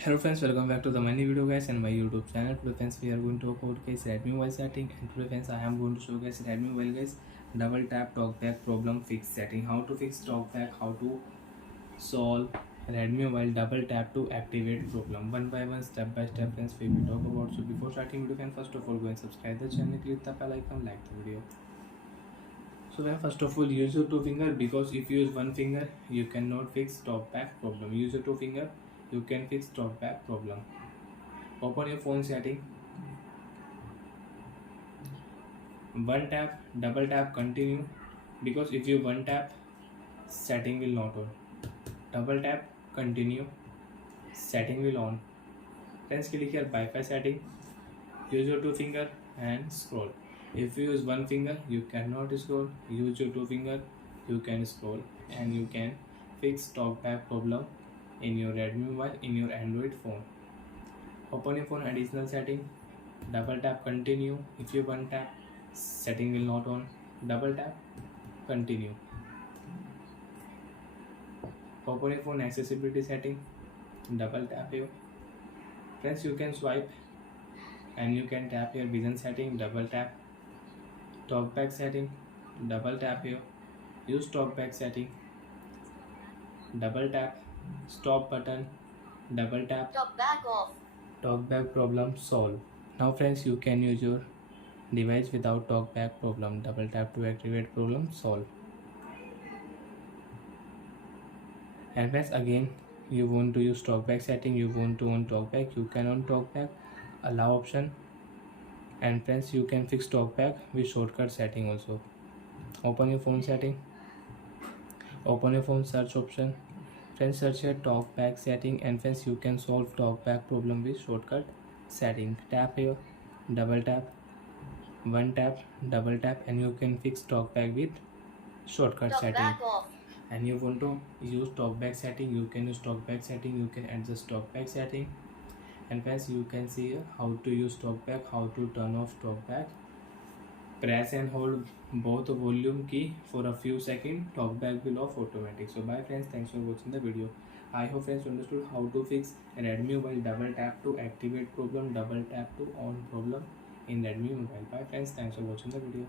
Hello friends, welcome back to the many video guys and my YouTube channel. Today friends we are going to talk about guys Redmi mobile setting, and today friends I am going to show guys Redmi mobile guys double tap talkback problem fix setting. How to fix talkback, how to solve Redmi mobile double tap to activate problem. One by one, step by step friends we will talk about. So before starting video friends, first of all go and subscribe the channel, click the bell icon, like the video. So then first of all use your two finger, because if you use one finger you cannot fix talkback problem. Use your two finger, you can fix talkback problem. Open your phone setting, one tap, double tap, continue, because if you one tap setting will not on, double tap continue, setting will on. Friends click here Wi-Fi setting, use your two finger and scroll. If you use one finger you cannot scroll, use your two finger, you can scroll, and you can fix talkback problem in your Redmi mobile, in your Android phone. Open your phone additional setting, double tap continue. If you one tap setting will not on, double tap continue. Open your phone accessibility setting, double tap here. Friends you can swipe and you can tap your vision setting, double tap. Talkback setting, double tap here. Use talkback setting, double tap. Stop button, double tap. Talkback off. Talkback problem solved. Now friends you can use your device without talkback problem. Double tap to activate problem solved. And friends again you want to use talkback setting, you want to on talkback, you can on talkback, allow option. And friends you can fix talkback with shortcut setting also. Open your phone setting, open your phone search option. Friends search here talkback setting, and friends you can solve talkback problem with shortcut setting. Tap here, double tap, one tap, double tap, and you can fix talkback with shortcut setting. And you want to use talkback setting, you can use talkback setting, you can adjust talkback setting. And friends you can see here how to use talkback, how to turn off talkback. Press and hold both volume key for a few seconds, talkback will off automatic. So bye friends, thanks for watching the video. I hope friends understood how to fix Redmi mobile double tap to activate problem, double tap to on problem in Redmi mobile. Bye friends, thanks for watching the video.